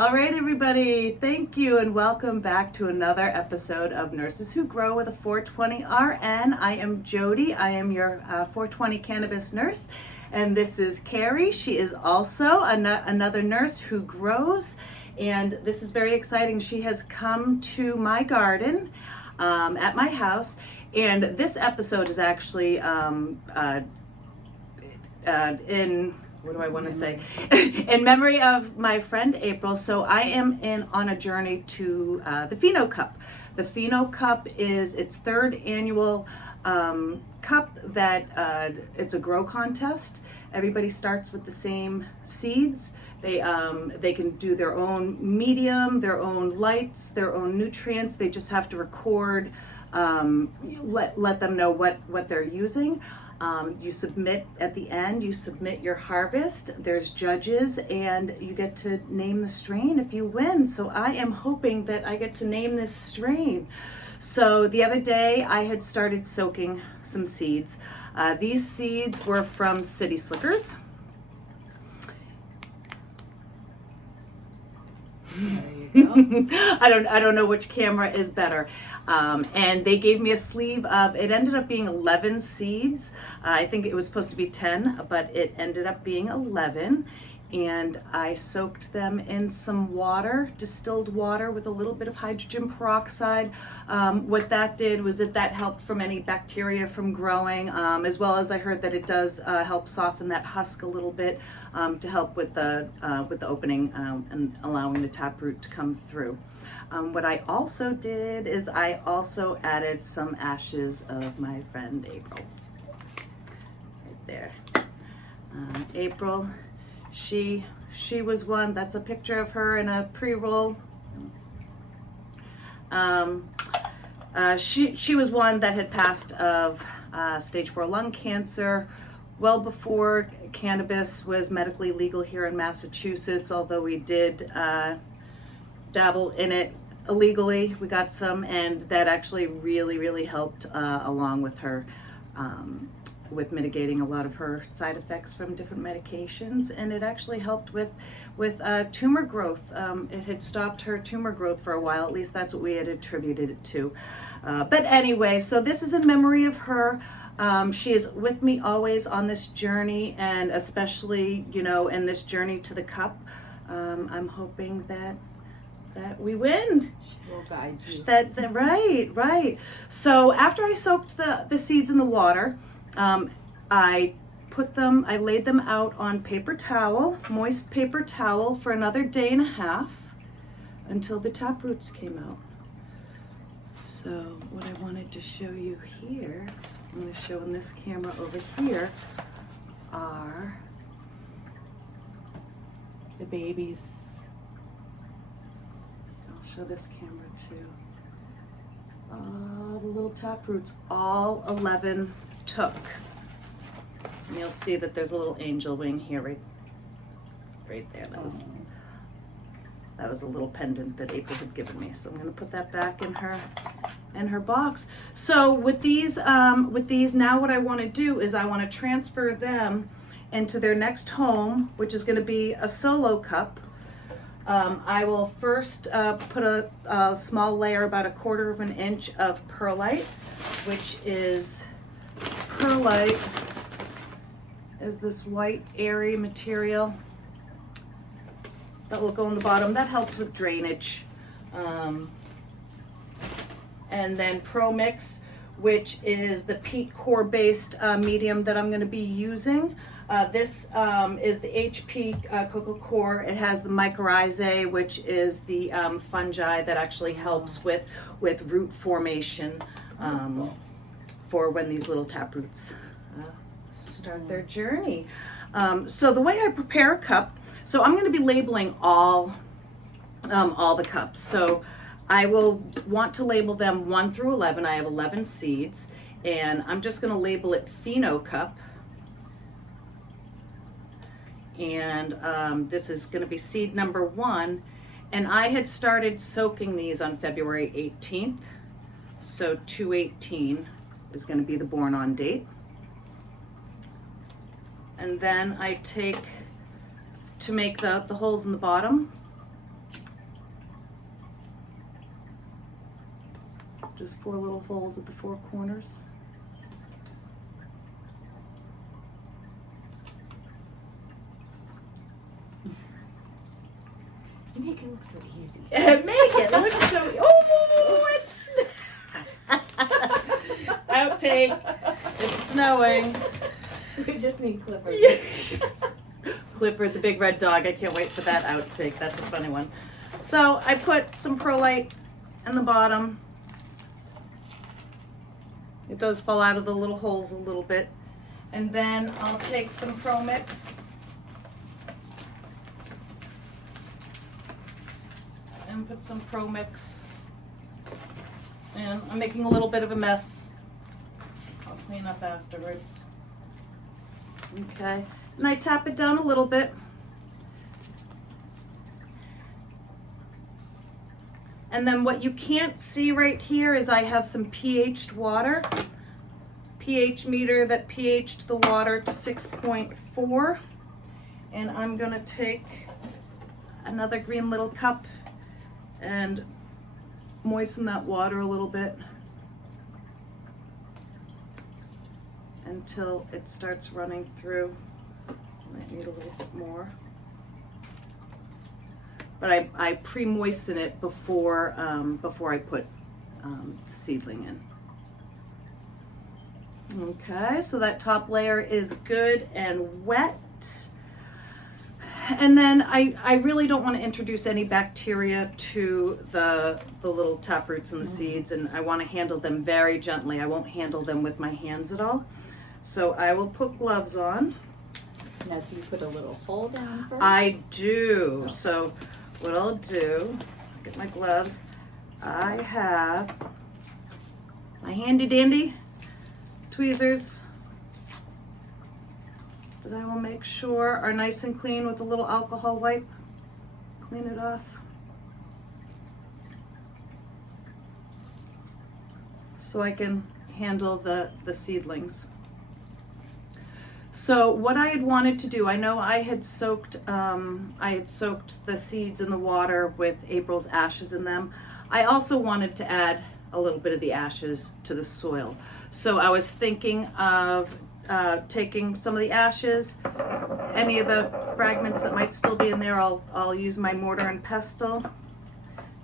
All right, everybody, thank you and welcome back to another episode of Nurses Who Grow with a 420 RN. I am Jodi. I am your 420 cannabis nurse, and this is Carrie. She is also another nurse who grows, and this is very exciting. She has come to my garden at my house, and this episode is actually what do I want to say? In memory of my friend April. So I am on a journey to the Pheno Cup. The Pheno Cup is its third annual cup that it's a grow contest. Everybody starts with the same seeds. They can do their own medium, their own lights, their own nutrients. They just have to record, let them know what they're using. You submit at the end, you submit your harvest, there's judges, and you get to name the strain if you win. So I am hoping that I get to name this strain. So the other day I had started soaking some seeds. These seeds were from City Slickers. There you go. I don't know which camera is better. And they gave me a sleeve of, it ended up being 11 seeds. I think it was supposed to be 10, but it ended up being 11. And I soaked them in some water, distilled water with a little bit of hydrogen peroxide. What that did was that helped from any bacteria from growing, as well as I heard that it does help soften that husk a little bit to help with the opening and allowing the taproot to come through. What I also did is I also added some ashes of my friend April. Right there. April, she was one, that's a picture of her in a pre-roll. She was one that had passed of stage 4 lung cancer well before cannabis was medically legal here in Massachusetts, although we did dabble in it illegally. We got some, and that actually really helped along with her with mitigating a lot of her side effects from different medications, and it actually helped with tumor growth. It had stopped her tumor growth for a while, at least that's what we had attributed it to. But anyway, so this is in memory of her. She is with me always on this journey, and especially, in this journey to the cup. I'm hoping that we win. She will guide you. Right. So after I soaked the seeds in the water, I laid them out on paper towel, moist paper towel, for another day and a half until the taproots came out. So what I wanted to show you here, I'm going to show in this camera over here, are the babies. Show this camera too. All the little taproots, all 11 took. And you'll see that there's a little angel wing here, right there. That was a little pendant that April had given me. So I'm going to put that back in her box. So with these now what I want to do is I want to transfer them into their next home, which is going to be a solo cup. I will first put a small layer, about 1/4 of an inch of perlite, which is this white airy material that will go on the bottom. That helps with drainage. And then Pro Mix, which is the peat core based medium that I'm going to be using. This is the HP cocoa core. It has the mycorrhizae, which is the fungi that actually helps with root formation for when these little taproots start their journey. So the way I prepare a cup, so I'm going to be labeling all the cups. So I will want to label them 1 through 11. I have 11 seeds, and I'm just going to label it Pheno Cup. And this is going to be seed number 1. And I had started soaking these on February 18th. So 2/18 is going to be the born on date. And then I take, to make the holes in the bottom, Just 4 little holes at the 4 corners. You make it look so easy. Make it look so. Oh, it's outtake. It's snowing. We just need Clifford. Clifford, the big red dog. I can't wait for that outtake. That's a funny one. So I put some perlite in the bottom. It does fall out of the little holes a little bit. And then I'll take some Pro Mix and put some Pro Mix. And I'm making a little bit of a mess. I'll clean up afterwards. Okay, and I tap it down a little bit. And then what you can't see right here is I have some pH'd water. pH meter that pH'd the water to 6.4. And I'm gonna take another green little cup and moisten that water a little bit until it starts running through. Might need a little bit more. But I pre-moisten it before I put the seedling in. Okay, so that top layer is good and wet. And then I really don't want to introduce any bacteria to the little taproots and the seeds, and I want to handle them very gently. I won't handle them with my hands at all. So I will put gloves on. Now, do you put a little hole down first? I do. So what I'll do, get my gloves. I have my handy dandy tweezers that I will make sure are nice and clean with a little alcohol wipe. Clean it off. So I can handle the seedlings. So what I had wanted to do, I know I had soaked the seeds in the water with April's ashes in them. I also wanted to add a little bit of the ashes to the soil. So I was thinking of taking some of the ashes, any of the fragments that might still be in there, I'll use my mortar and pestle,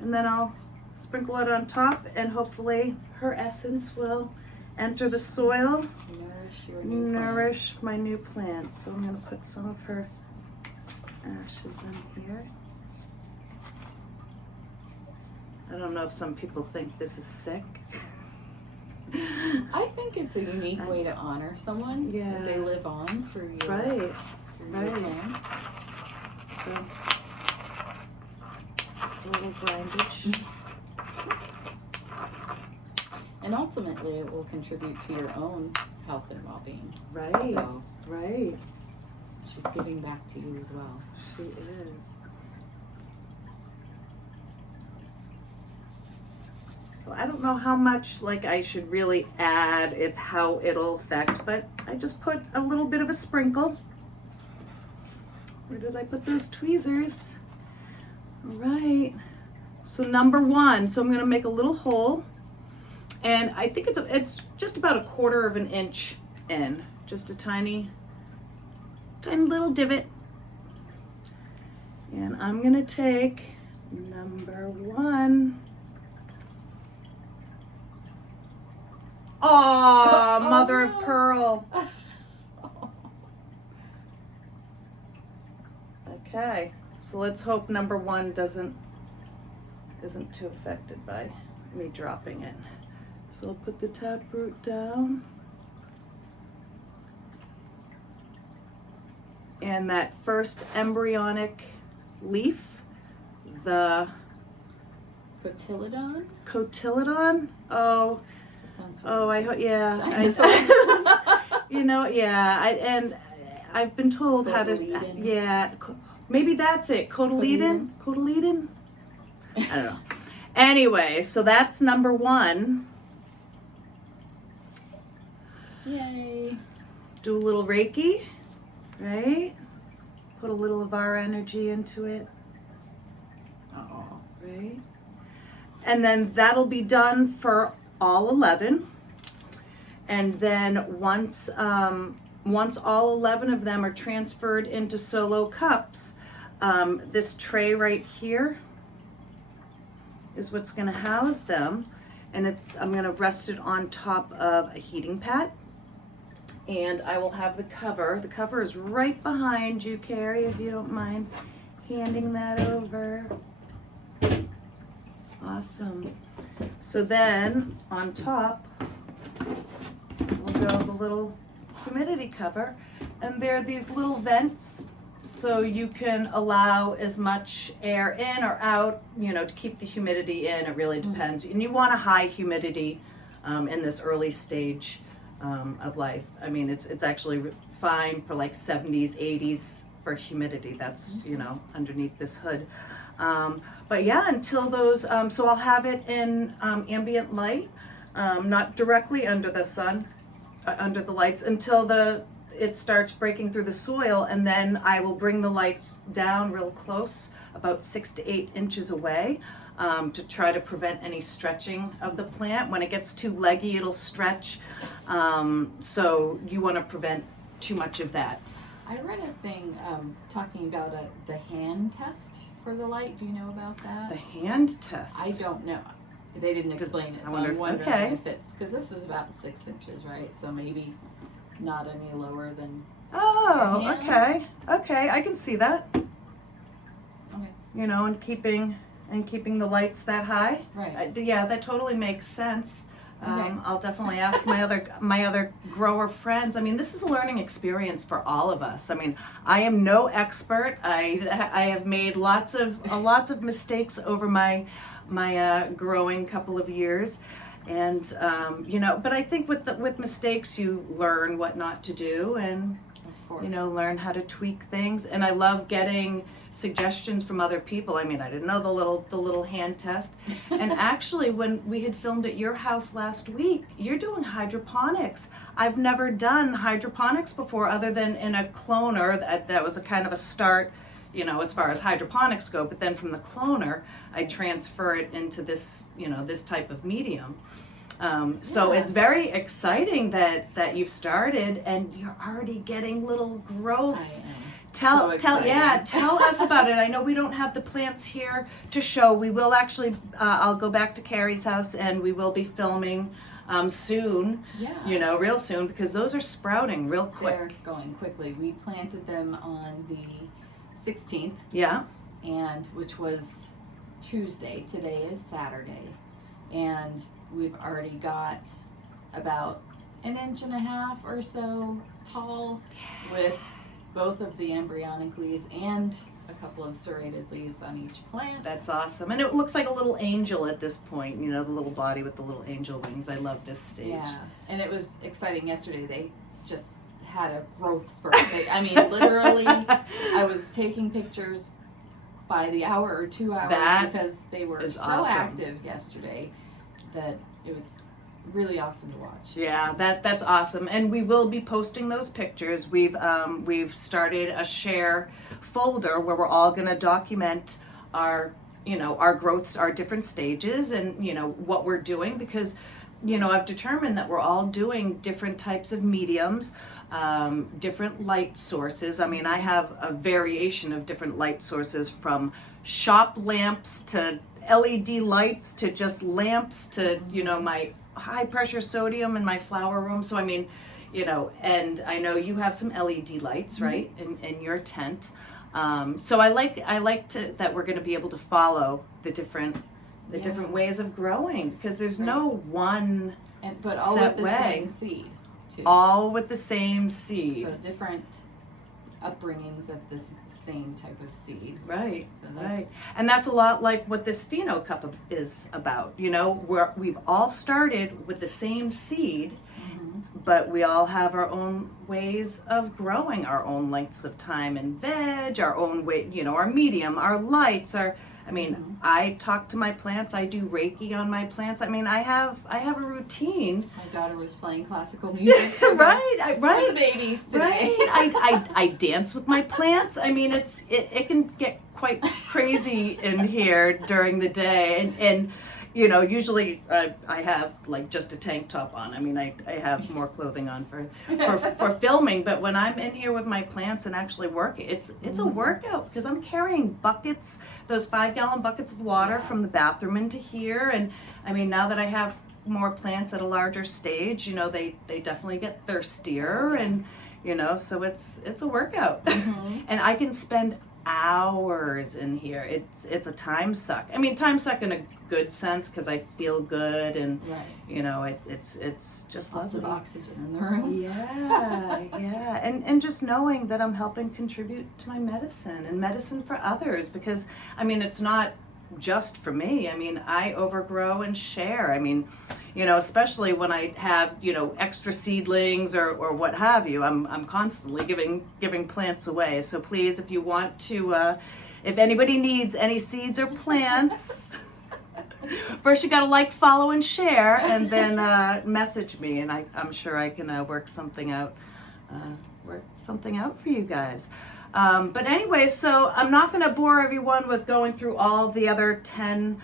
and then I'll sprinkle it on top, and hopefully her essence will enter the soil. Nourish my new plant. So I'm going to put some of her ashes in here. I don't know if some people think this is sick. I think it's a unique way to honor someone that they live on for your, right. Plants. So just a little grindage. And ultimately, it will contribute to your own health and well-being. Right. So Right. she's giving back to you as well. She is. So I don't know how much I should really add, how it'll affect, but I just put a little bit of a sprinkle. Where did I put those tweezers? All right. So number 1. So I'm going to make a little hole, and I think it's just about 1/4 of an inch in, just a tiny little divot. And I'm going to take number 1. Oh, mother of pearl. Okay, so let's hope number 1 isn't too affected by me dropping it. So I'll put the taproot down. And that first embryonic leaf, the cotyledon. Oh, I hope, yeah. I've been told how to, maybe that's it. Cotyledon? I don't know. Anyway, so that's number 1. Yay. Do a little Reiki, right? Put a little of our energy into it. Oh. Right? And then that'll be done for all 11. And then once all 11 of them are transferred into solo cups, this tray right here is what's going to house them. And I'm going to rest it on top of a heating pad. And I will have the cover. The cover is right behind you, Carrie, if you don't mind handing that over. Awesome. So then on top, we'll go the little humidity cover, and there are these little vents so you can allow as much air in or out, you know, to keep the humidity in. It really depends. And you want a high humidity in this early stage of life. I mean, it's actually fine for like 70s, 80s for humidity. That's, you know, underneath this hood. But yeah, until those, so I'll have it in ambient light, not directly under the sun, under the lights, until it starts breaking through the soil, and then I will bring the lights down real close, about 6 to 8 inches away, to try to prevent any stretching of the plant. When it gets too leggy, it'll stretch, so you want to prevent too much of that. I read a thing talking about the hand test for the light. Do you know about that? The hand test? I don't know. They didn't explain it, so I'm wondering if it's, because this is about 6 inches, right? So maybe not any lower than. Oh, okay. Okay, I can see that. Okay. You know, and keeping the lights that high. Right. Yeah, that totally makes sense. Okay. I'll definitely ask my other grower friends. I mean, this is a learning experience for all of us. I mean, I am no expert. I have made lots of mistakes over my growing couple of years, and you know, but I think with mistakes you learn what not to do, and you know, learn how to tweak things. And I love getting suggestions from other people. I mean, I didn't know the little hand test. And actually, when we had filmed at your house last week, you're doing hydroponics. I've never done hydroponics before, other than in a cloner. That was a kind of a start, you know, as far as hydroponics go. But then from the cloner, I transfer it into this, you know, this type of medium. So it's very exciting that you've started and you're already getting little growths. Tell us about it. I know we don't have the plants here to show. We will actually, I'll go back to Carrie's house and we will be filming soon, you know, real soon, because those are sprouting real quick. They're going quickly. We planted them on the 16th. Yeah. And which was Tuesday. Today is Saturday. And we've already got about 1.5 inches or so tall, with both of the embryonic leaves and a couple of serrated leaves on each plant. That's awesome. And it looks like a little angel at this point, you know, the little body with the little angel wings. I love this stage. Yeah, and it was exciting yesterday. They just had a growth spurt. I mean, literally, I was taking pictures by the hour or 2 hours because they were so awesome. Active yesterday that it was really awesome to watch. Yeah, that's awesome, and we will be posting those pictures. We've started a share folder where we're all going to document our, you know, our growths, our different stages, and you know what we're doing, because you know I've determined that we're all doing different types of mediums, different light sources. I mean, I have a variation of different light sources, from shop lamps to LED lights to just lamps to, you know, my high pressure sodium in my flower room. So I mean, you know, and I know you have some LED lights, right, in your tent. So I like that we're going to be able to follow the different ways of growing, because there's no one but all set with the way. same seed too. All with the same seed. So different upbringings of this same type of seed. Right. So that's, right. And that's a lot like what this Pheno Cup is about. You know, we've all started with the same seed, but we all have our own ways of growing, our own lengths of time and veg, our own way, you know, our medium, our lights, I talk to my plants, I do Reiki on my plants. I mean, I have a routine. My daughter was playing classical music for right. the babies today. Right. I dance with my plants. I mean, it can get quite crazy in here during the day, and you know, usually I have like just a tank top on. I mean, I have more clothing on for filming, but when I'm in here with my plants and actually working, it's a workout because I'm carrying buckets, those 5-gallon buckets of water Yeah. from the bathroom into here. And I mean, now that I have more plants at a larger stage, you know, they definitely get thirstier, and you know, so it's a workout. And I can spend hours in here. It's a time suck. I mean, time suck in a good sense because I feel good, and Right. you know, it's just Lots lovely. of oxygen in the room. Yeah, and just knowing that I'm helping contribute to my medicine and medicine for others, because I mean, it's not just for me. I mean, I overgrow and share. I mean, you know, especially when I have, you know, extra seedlings or what have you, I'm constantly giving plants away. So please, if you want to, if anybody needs any seeds or plants, first you gotta like, follow, and share, and then message me, and I'm sure I can work something out for you guys. But anyway, so I'm not going to bore everyone with going through all the other 10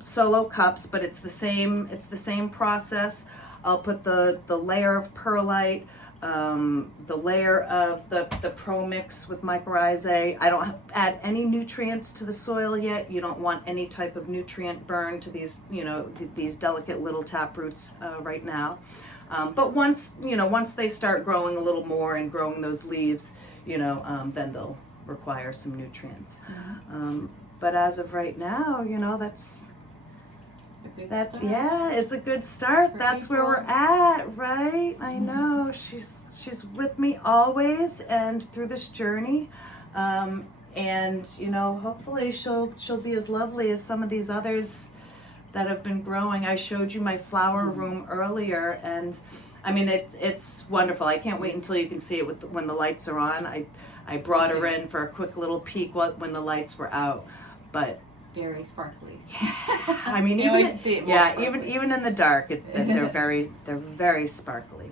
solo cups, but it's the same process. I'll put the layer of perlite, the layer of the Pro Mix with mycorrhizae. I don't add any nutrients to the soil yet. You don't want any type of nutrient burn to these, you know, these delicate little taproots right now. But once they start growing a little more and growing those leaves, you know, then they'll require some nutrients. But as of right now, you know, that's yeah, it's a good start. For That's where April. we're at, right? I know she's with me always and through this journey, and you know, hopefully she'll be as lovely as some of these others that have been growing. I showed you my flower room earlier, and I mean, it's wonderful. I can't wait until you can see it when the lights are on. I brought her in for a quick little peek when the lights were out, but Very sparkly. I mean, Can't wait to see it more sparkly. even in the dark, they're very sparkly.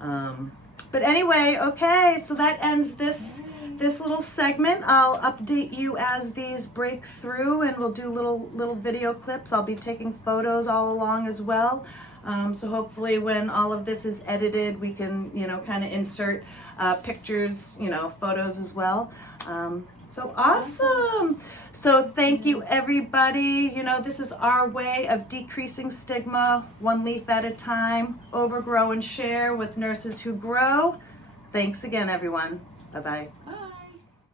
But anyway, okay, so that ends this little segment. I'll update you as these break through, and we'll do little video clips. I'll be taking photos all along as well. So hopefully when all of this is edited, we can, you know, kind of insert pictures, you know, photos as well. So awesome. So thank you, everybody. You know, this is our way of decreasing stigma, one leaf at a time. Overgrow and share with Nurses Who Grow. Thanks again, everyone. Bye-bye. Bye.